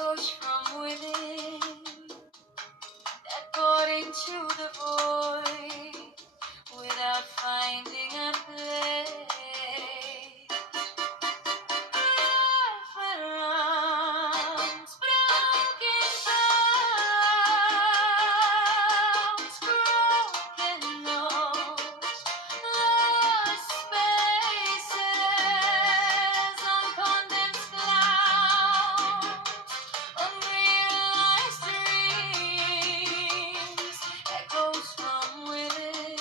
echoes from within that poured into the void without finding a place. Reference, broken bones, broken notes, lost spaces, uncondensed clouds, unrealized dreams, echoes from within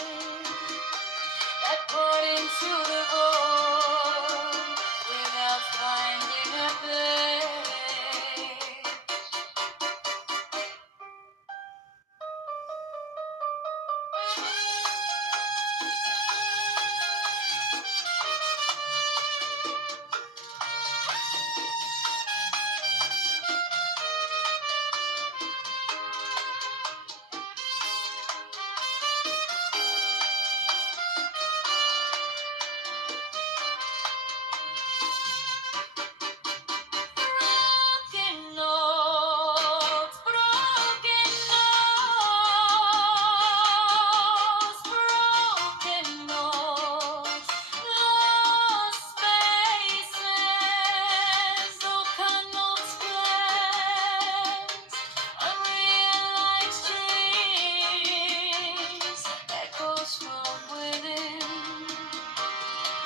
that poured into the void without finding a place. Broken notes, broken notes, broken notes, lost spaces, open notes, plans, unrealized dreams, echoes from within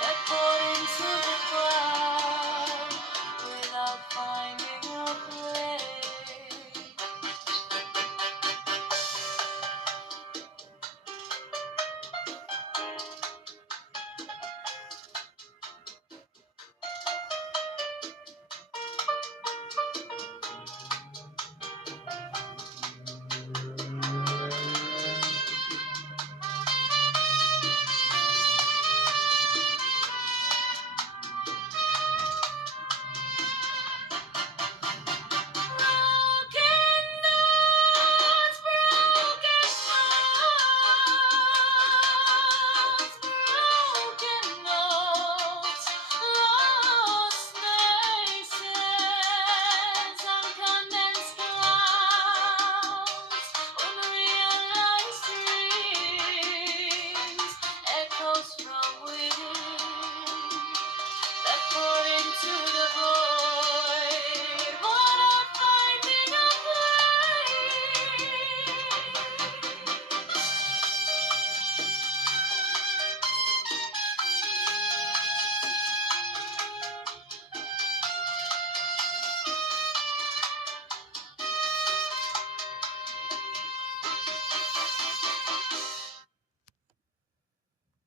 that pour into the cloud without finding.